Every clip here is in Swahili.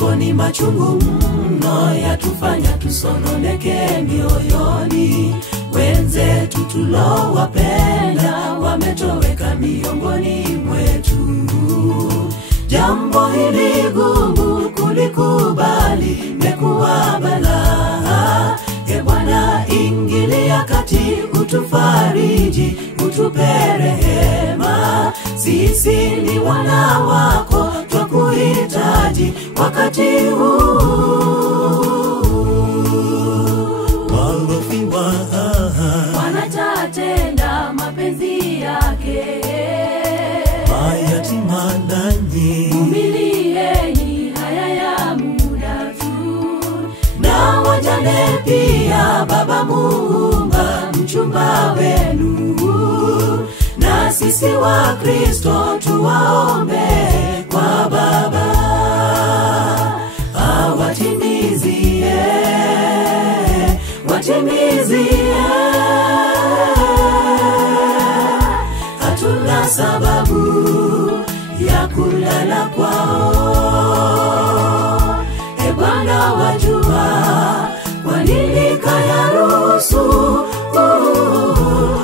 japo ni machungu mno yatufanya tusononeke mioyoni. Wenzetu tulowapenda wametoweka miongoni mwetu. Jambo hili gumu kulikubali mekuwa balaa. Ee Bwana, ingilia kati, utufariji, utupe rehema. Sisi ni wana wako, twakuhitaji wakati huu. Walofiwa wanatatenda mapenzi yake. mayatima nanyi, Umilieni, haya ya muda tu. na wajane pia, Baba Muumba mchumba wenu. Na sisi wa Kristo tuwaombe kwa Baba awatimizie, watimizie. Hatuna sababu ya kulala kwao. Ee Bwana, wajua kwa nini kayaruhusu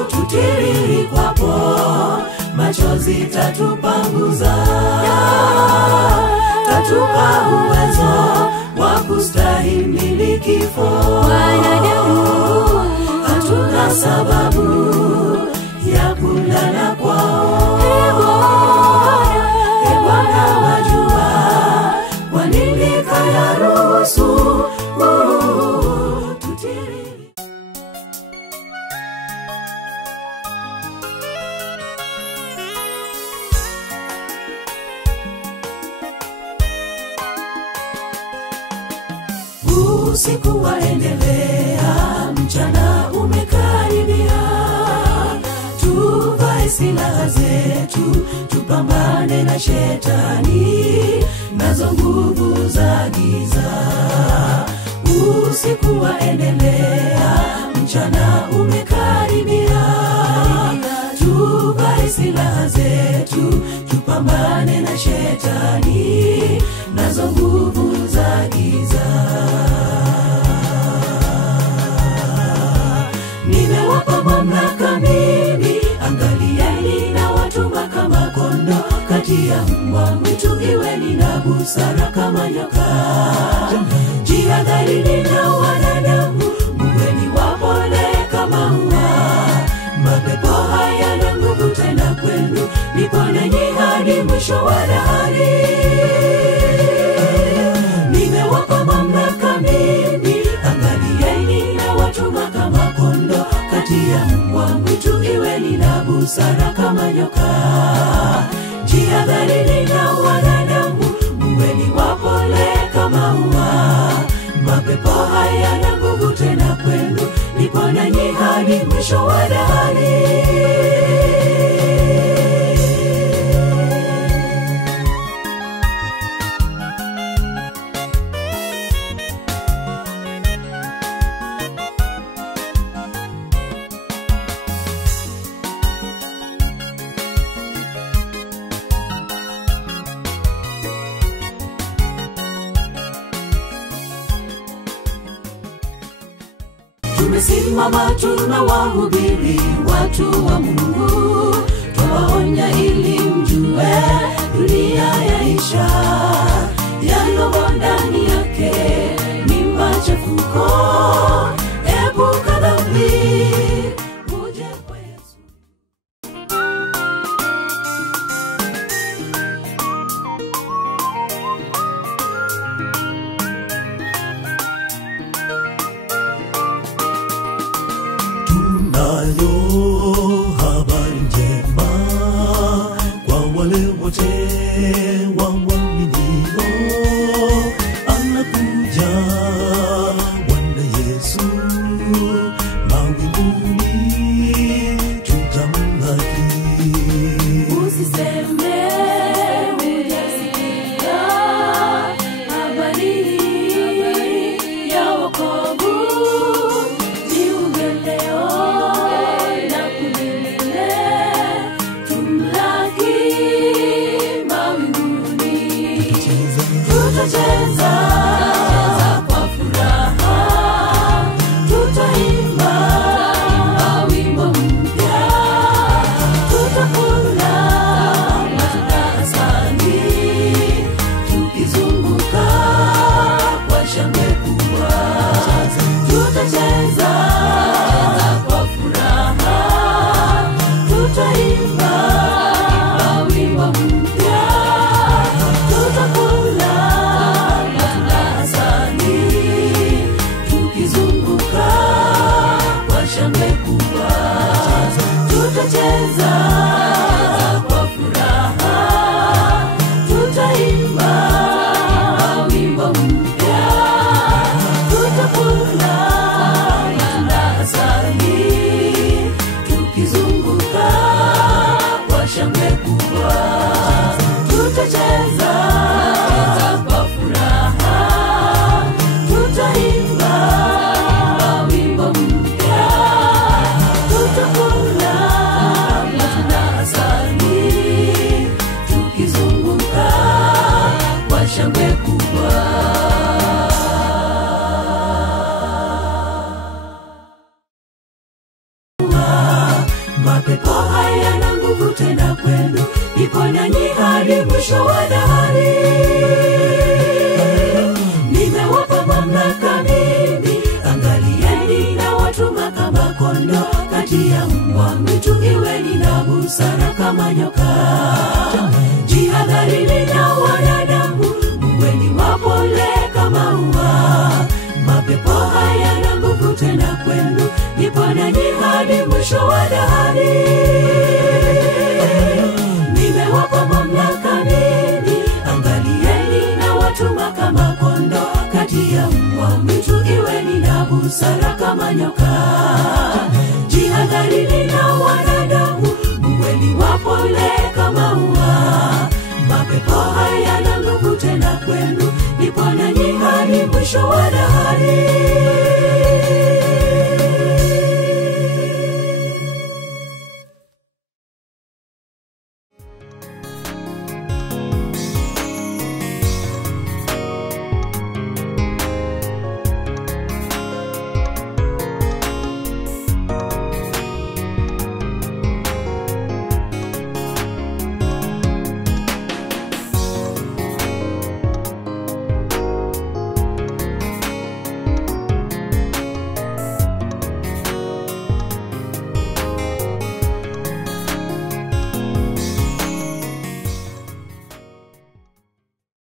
tutiriri kwapo. Machozi tatupanguza, tatupa uwezo wa kustahimili kifo. Hatuna sababu ya kulala kwao. Ee Bwana, wajua kwa nini kayaruhusu tutiriri. Usiku waendelea, mchana umekaribia. Tuvae silaha zetu, tupambane na shetani nazo nguvu za giza. Usiku waendelea, mchana umekaribia. Tuvae silaha zetu, tupambane na shetani nazo nguvu za giza. Nimewapa mamlaka mimi, angalieni na watuma kama kondo kati ya mbwa mwitu. Iweni na busara kama nyoka, jihadharini na wanadamu, muweni wapole kama hua. Mapepo hayana nguvu tena kwenu, niponeni hadi mwisho wa dahari. Nimewapa mamlaka mimi, angalieni na watuma kama kondo kati ya mbwa mwitu. Iweni na busara kama nyoka, jihadharini na wanadamu, muweni wapole kama hua. Mapepo hayana nguvu tena kwenu, niponeni hadi mwisho wa dahari. Tumesimama tunawahubiri watu wa Mungu, twawaonya ili mjue dunia yaisha. Yaliyo ndani yake ni machafuko. Epuka dhambi, uje kwa Yesu. Tunayo tutacheza kwa furaha, tutaimba wimbo mpya, tutakula matunda asali, tukizunguka kwa shangwe kubwa. Tutacheza kwa furaha, tutaimba wimbo mpya, tutakula matunda asali, tukizunguka kwa shangwe kubwa. Mapepo hayana nguvu tena kwenu, nipo nanyi hadi mwisho wa dahari. Nimewapa mamlaka mimi, angalieni na watuma kama kondoo kati ya mbwa mwitu, iweni na busara kama nyoka. Jihadharini na wanadamu, muweni wapole kama ua. Mapepo hayana nguvu tena kwenu, nipo nanyi hadi mwisho wa dahari. Nimewapa mamlaka mimi, angalieni na watuma kama kondoo kati ya mbwa mwitu, iweni na busara kama nyoka. Jihadharini na wanadamu,